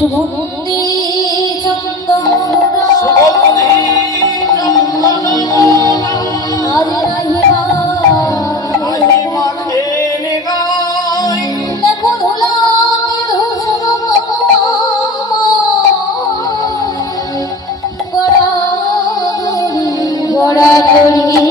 সুগন্ধি চন্দন দেখো ধুলা গড়া করি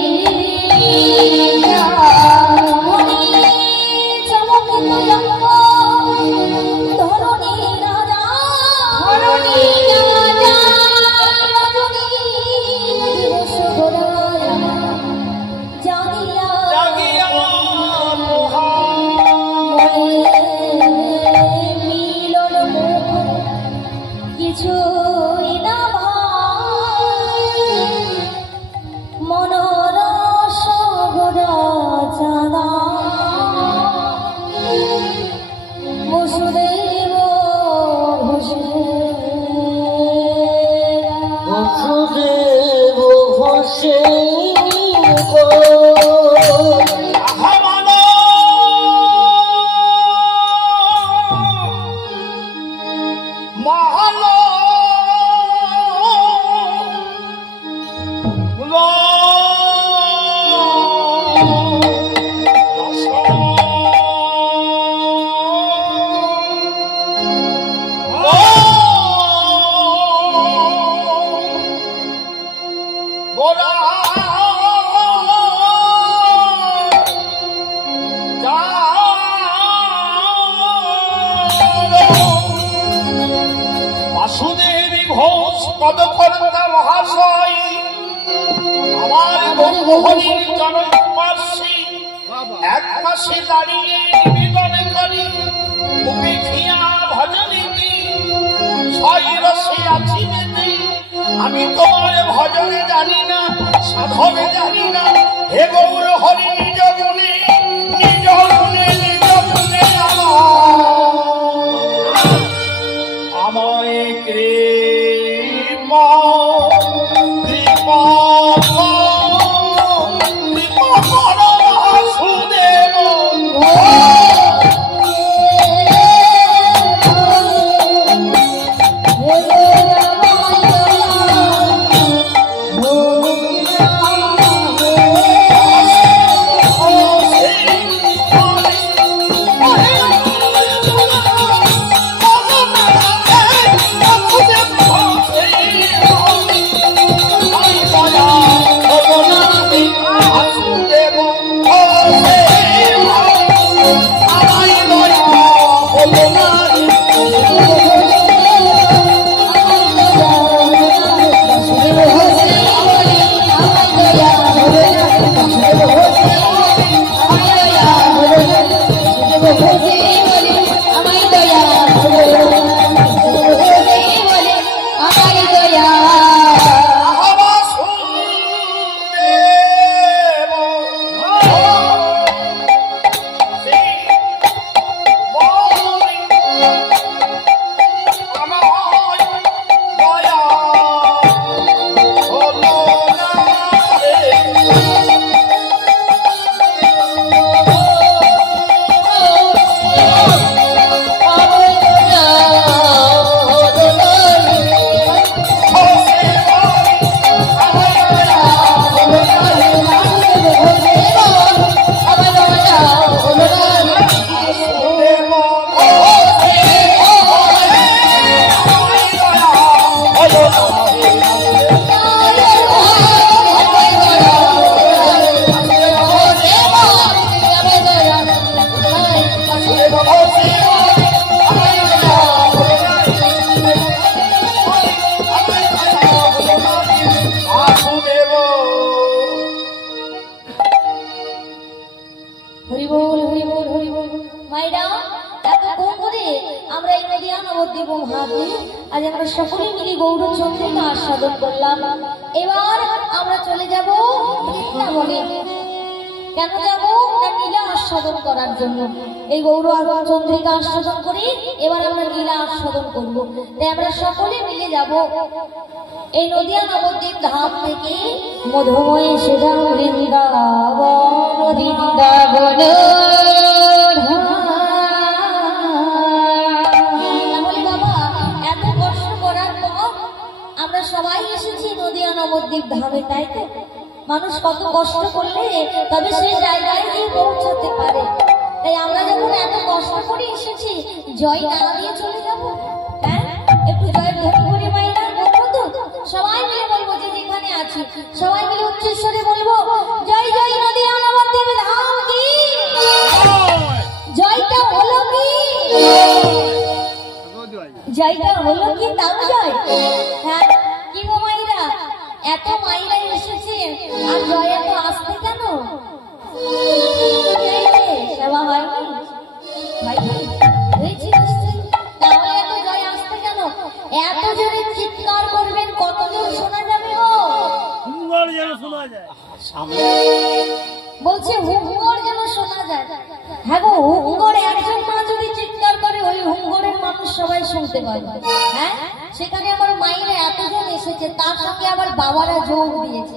বাসুদেবী ঘোষ পদকর্তা মহাশয় আমার বন্ধুহরির জনপার্শ্বে এক পাশে দাঁড়িয়ে নিবেদন করি উপিখিয়া ভজনীতি ছয় রসে আছি মেতে আমি তোমার ভজনে জানি না সাধনে জানি না হে গৌর হরি নিজ গুণে নিজ গুণে নিজ গুণে আমায় কৃপা কৃপা কৃপা কর বাসুদেব आज আমরা সকলে মিলে গৌরচন্দ্রকে আস্বাদন করলাম। এবার আমরা চলে যাব বৃন্দাবনে। কেন যাব? না লীলা আস্বাদন করার জন্য। এই গৌরচন্দ্রিকা আস্বাদন করি, এবার আমরা লীলা আস্বাদন করব। তাই আমরা সকলে মিলে যাব এই নদিয়া নবদ্বীপ ধাম থেকে মধুময় সেরা বৃন্দাবন বৃন্দাবন। সবাই এসেছি নদিয়া নবদ্বীপ ধামে, তাই তো? মানুষ কত কষ্ট করলে তবে সেই জায়গায় গিয়ে পৌঁছাতে পারে। তাই আমরা যখন এত কষ্ট করে এসেছি, জয় না দিয়ে চলে যাব? হ্যাঁ, একটু জয়ের ধ্বনি করে মাইরা বলবো তো? সবাই মিলে বলবো, যে যেখানে আছি সবাই মিলে উচ্চস্বরে বলবো, জয় জয় নদিয়া নবদ্বীপ ধাম কি জয়টা হলো কি, জয়টা হলো কি, তাও জয়। হ্যাঁ কি গো মাইরা, এত মাইরা এসেছে আর জয় এত আসতে কেন? সেবা হয়নি, হয়েছে নিশ্চয়ই, তাহলে এত জয় আসতে কেন? এত জোরে চিৎকার করবেন, কত জোর শোনা যাবে গো? বলছে হুঙ্গর যেন শোনা যায়। হ্যাঁ গো, হুঙ্গর একজন মা যদি চিৎকার করে, ওই হুঙ্গরের মানুষ সবাই শুনতে পায়। হ্যাঁ, সেখানে আমার মায়েরা এতজন এসেছে, তার সঙ্গে আবার বাবারা যোগ দিয়েছে।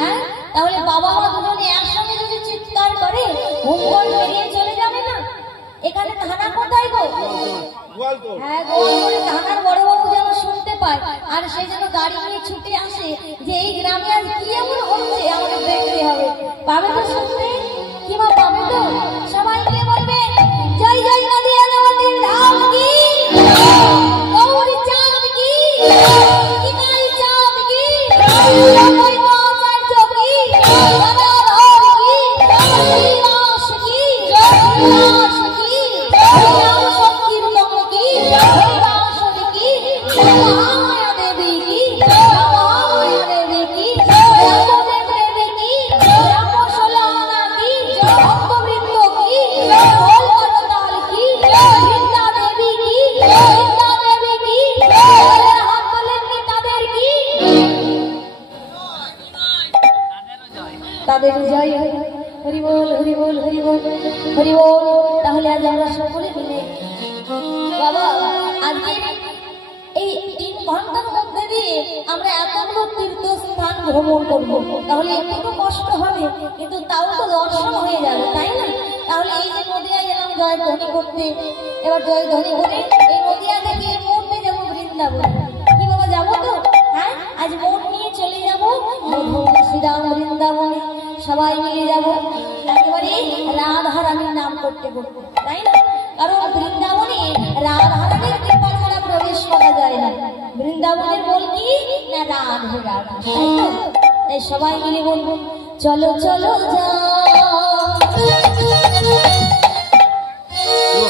হ্যাঁ, তাহলে বাবা মা দুজনে একসঙ্গে যদি চিৎকার করে, হুঙ্গর বেরিয়ে চলে যাবে না? এখানে থানা কোথায় গো? হ্যাঁ, গোয়ালতোড়ে থানার বড়বাবু যেন শুনতে পায়, আর সেই জন্য গাড়ি নিয়ে ছুটে আসে যে এই গ্রামে আজ কি এমন হচ্ছে, আমাদের দেখতে হবে। পাবে তো শুনতে? কিংবা পাবে তো? সবাই মিলে বলবে, জয় জয় নদিয়া নবদ্বীপ ধাম কি, গৌরী চাঁদ কি, কিনাই চাঁদ কি, জয় মহাচার্য কি, গদাধর কি, শ্রীনিবাস কি, শ্রীনিবাস কি, হরিনাম সংকীর্তন কি, হরিবাসন কি, মহামায়া দেবী কি, মহামায়া দেবী কি, রামদেব দেবী কি, রামসোলানা কি, ভক্তবৃন্দ কি, ঢোল করতাল কি, বৃন্দা দেবী কি, বৃন্দা দেবী কি, হাত তোলেননি তাদের কি, তাদের জয় হরি বল, হরি বল, হরি বল, হরি বল। তাহলে আজ আমরা সকলে মিলে বাবা, আজকে এই 3 ঘন্টার মধ্যে দিয়ে আমরা এতগুলো তীর্থস্থান ভ্রমণ করবো, তাহলে একটু তো কষ্ট হবে, কিন্তু তাও তো দর্শন হয়ে যাবে, তাই না? তাহলে এই যে নদিয়া গেলাম জয় ধ্বনি করতে, এবার জয় ধ্বনি করে এই নদিয়া থেকে এই মুহূর্তে যাবো বৃন্দাবন। কি বাবা, যাবো তো? হ্যাঁ, আজ মন নিয়ে চলে যাবো শ্রীরাম বৃন্দাবনে, সবাই মিলে যাবো একেবারে রাধারানীর নাম করতে করতে, তাই না? কারণ বৃন্দাবনে রাধারানীর কৃপা ছাড়া প্রবেশ করা যায় না। বৃন্দাবনের বল কি না, রাধে রাধা, তাই তো? তাই সবাই মিলে বলবো, চলো চলো যা,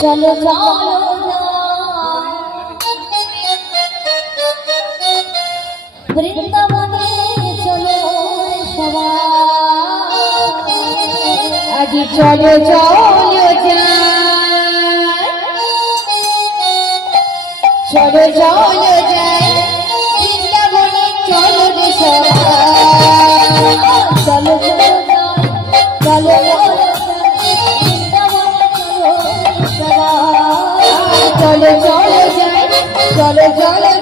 চলো চলো যা, বৃন্দাবনে চলো রে সবাই, আজ চলো চলো যা, চলো চলো যাই বৃন্দাবনে, চলো রে সবাই, চলো চলো যাই, চলো চলো বৃন্দাবনে, চলো রে সবাই, চলো চলো যাই, চলো চলো